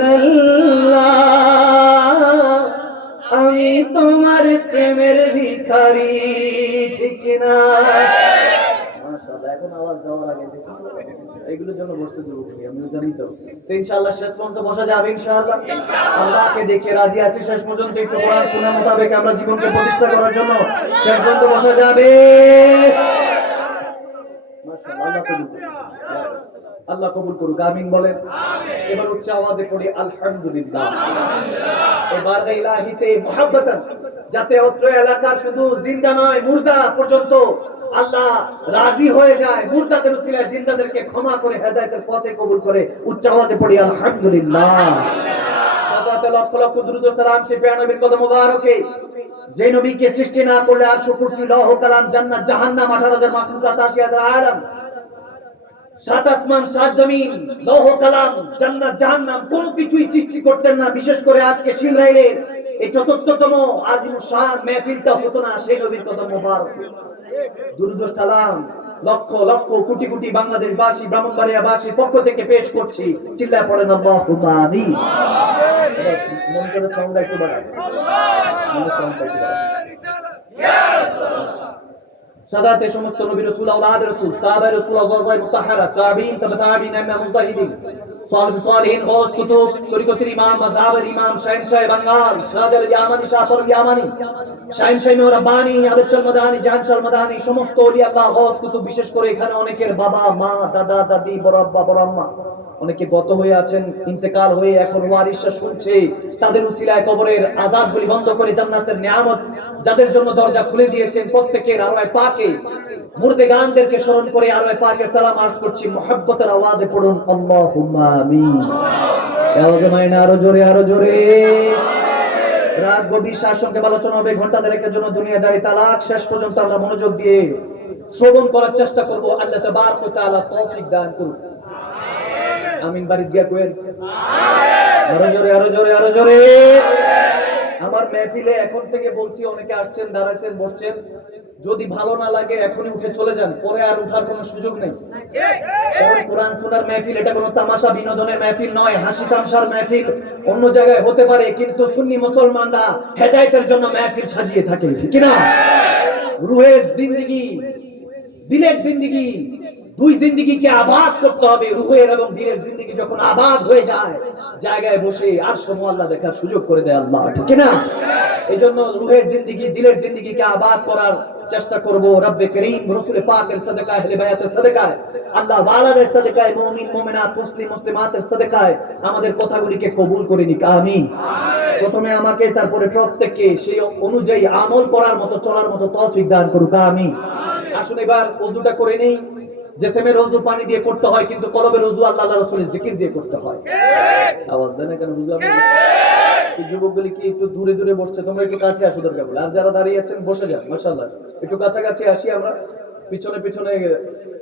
রাসূলুল্লাহ আমি তোমার প্রেমের ভিখারি ঠিক না? এখন আওয়াজ দেওয়ার আগে এগুলোর জন্য বসতে যুবক আমিও জানি তো। তো ইনশাআল্লাহ শেষ পর্যন্ত বসা যাবে ইনশাআল্লাহ। আল্লাহকে দেখে রাজি আছি শেষ পর্যন্ত একটু কোরআন শোনা মোতাবেক আমরা জীবনকে প্রতিষ্ঠা করার জন্য শেষ পর্যন্ত বসা যাবে। মাশাআল্লাহ আল্লাহ কবুল করুক। আল্লাহ কবুল করুক আমিন বলেন। এবার উচ্চ আওয়াজে পড়ি আলহামদুলিল্লাহ। এবার ইলাহিতে মুহাব্বতান যাতে অত্র এলাকার শুধু জিন্দা নয় মুর্দা পর্যন্ত আল্লাহ রাজি হয়ে যায়। মুর্দাদের উসিলায় জিন্দাদেরকে ক্ষমা করে হেদায়েতের পথে কবুল করে উচ্চ আওয়াজে পড়ি আলহামদুলিল্লাহ। লক্ষ লক্ষ দুরুদ ও সালাম সে প্রিয় নবীর কদম মোবারকে যে নবীকে সৃষ্টি না করলে আর কুরসি লৌহ কালাম জান্নাত জাহান্নাম 18000 মাখলুকাত 80000 আলাম। সাত আসমান, সাত জমিন, লৌহ কালাম, জান্নাত, জাহান্নাম, কোনো কিছুই সৃষ্টি করতেন না। বিশেষ করে আজকে শিলরাইলের এই চতুর্থতম আজিমুস শান মেহফিলটা হতো না, সেই নবীর কদম মোবারক। দুরুদ সালাম, লক্ষ লক্ষ, কোটি কোটি বাংলাদেশবাসী, ব্রাহ্মণবাড়িয়াবাসীর পক্ষ থেকে পেশ করছি। চিল্লায় পড়েন আল্লাহুম্মা আমিন মন করে সাউন্ডটা একটু বাড়ান। মনে সাউন্ডটা একটু বাড়ান। সাদাতে সমস্ত নবী রাসূল, আওলাদ রাসূল সাহাবা রাসূল, আওলাদ মুতাহহারা তাবিঈন তবে তাবিঈন মুজাহিদিন, সালিহ, সালিহিন গৌস কুতুব তরিকতের ইমাম মাযহাবের ইমাম শাহেনশাহ বাঙ্গাল শাহজাল ইয়ামানি শাহপুর ইয়ামানি শাহেনশাহ রব্বানি আবেদশাল মাদানি, জাহানশাল মাদানি, সমস্ত ওলি আল্লাহ গৌস কুতুব, বিশেষ করে এখানে অনেকের বাবা, মা, দাদা, দাদি, বড় আব্বা, বড় আম্মা, অনেকে গত হয়ে আছেন, ইন্তেকাল হয়ে এখন ওয়ারিশা শুনছে, তাদের উসিলায় কবরের আজাদ গুলি বন্ধ করে জান্নাতের নিয়ামত যাদের জন্য দরজা খুলে দিয়েছেন প্রত্যেকের আরও পাকে। মুর্দে গানদেরকে স্মরণ করে আরও পাকে সালাম আর্জ করছি, মোহাব্বতের আওয়াজে পড়ুন, আল্লাহুম্মা আমিন। মাইনা আরও জোরে আরও জোরে। রাত গভীর শাসনকে আলোচনা হবে, ঘণ্টা দেড়েকের জন্য দুনিয়াদারি তালাক। শেষ পর্যন্ত আমরা মনোযোগ দিয়ে শ্রবণ করার চেষ্টা করব। আল্লাহ তাবারক ওয়া তাআলা তৌফিক দান করুন আমিন কোয়েন আরও জোরে আরও জোরে আরও জোরে। আমার মেহফিলে এখন থেকে বলছি, অনেকে আসছেন, দাঁড়াইছেন, বসছেন। যদি ভালো না লাগে, এখনই উঠে চলে যান। পরে আর উঠার কোনো সুযোগ নেই। কোরআন শোনার মেহফিল, এটা কোনো তামাশা বিনোদনের মেহফিল নয়, হাসি তামশার মেহফিল। অন্য জায়গায় হতে পারে, কিন্তু সুন্নি মুসলমানরা হেদায়েতের জন্য মেহফিল সাজিয়ে থাকে, ঠিক না রুহের জিন্দেগি, দিলের জিন্দেগি দুই জিন্দিগিকে আবাদ করতে হবে রুহের এবং দিনের জিন্দিগি যখন আবাদ হয়ে যায় জায়গায় বসে আর সময় আল্লাহ দেখার সুযোগ করে দেয় আল্লাহ ঠিক না এই জন্য রুহের জিন্দিগি দিলের জিন্দিগিকে আবাদ করার চেষ্টা করব। রব্বে করিম রসুল পাকের সাদাকায় আহলে বায়াতের সাদাকায় আল্লাহ ওয়ালাদের সাদাকায় মুমিন মুমিনাত মুসলিম মুসলিমাতের সাদাকায় আমাদের কথাগুলিকে কবুল করে নিক আমিন। প্রথমে আমাকে তারপরে প্রত্যেককে সেই অনুযায়ী আমল করার মতো চলার মতো তৌফিক দান করুক আমিন। আসুন এবার ওযুটা করে নেই। জেসেমের ওযু পানি দিয়ে করতে হয় কিন্তু কলবের ওযু আল্লাহ রাসূলের জিকির দিয়ে করতে হয়। আওয়াজ দেন কেন বুঝলাম যুবকগুলি কি একটু দূরে দূরে বসছে? তোমরা একটু কাছে আসো দরকার বলে। আর যারা দাঁড়িয়ে আছেন বসে যান একটু কাছাকাছি আসি আমরা। পিছনে পিছনে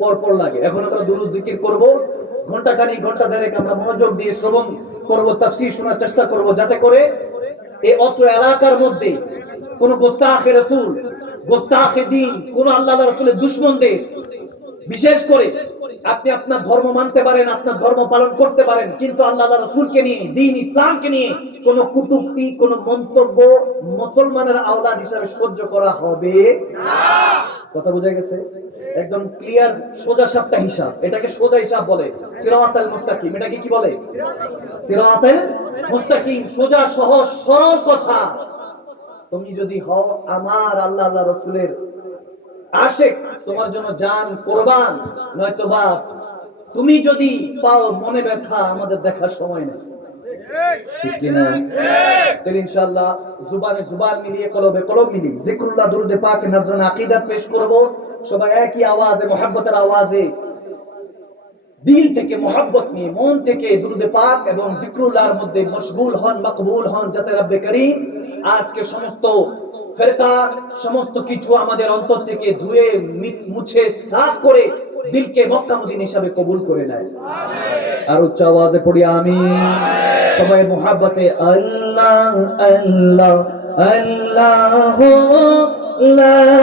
পর পর লাগে। এখন আমরা দুরুদ জিকির করব। ঘণ্টা খানি ঘণ্টা দেড়েক আমরা মনোযোগ দিয়ে শ্রবণ করব তাফসীর শোনার চেষ্টা করব যাতে করে এই অত্র এলাকার মধ্যে কোন গোস্তাখে রসুল গোস্তাখে দিন কোন আল্লাহ রসুলের দুশ্মনদের বিশেষ করে আপনি আপনার ধর্ম মানতে পারেন, আপনার ধর্ম পালন করতে পারেন, কিন্তু আল্লাহ রসুলকে নিয়ে, দিন ইসলামকে নিয়ে কোন কুটুক্তি, কোন মন্তব্য মুসলমানের আওলাদ হিসাবে সহ্য করা হবে কথা বোঝা গেছে? একদম ক্লিয়ার সোজা সাপটা হিসাব। এটাকে সোজা হিসাব বলে। সিরাতাল মুস্তাকিম। এটাকে কি বলে? সিরাতাল মুস্তাকিম। সোজা, সহজ, সরল কথা। তুমি যদি হও আমার আল্লাহ আল্লাহ রসুলের আশেক, তোমার জন্য জান, কোরবান নয়তো বা তুমি যদি পাও মনে ব্যথা, আমাদের দেখার সময় নেই। সবাই একই আওয়াজে আওয়াজে, দিল থেকে মোহাব্বত নিয়ে, মন থেকে দুরুদে পাক এবং জিকরুল্লাহর মধ্যে মশগুল হন, মকবুল হন, যাতে রব্বে আজকে সমস্ত ফেরকা সমস্ত কিছু আমাদের অন্তর থেকে ধুয়ে মুছে সাফ করে দিলকে মক্কা মদিন হিসাবে কবুল করে নেয়। আর উচ্চ আওয়াজে পড়ি আমি সবাই মোহাব্বতে আল্লাহ আল্লাহ আল্লাহ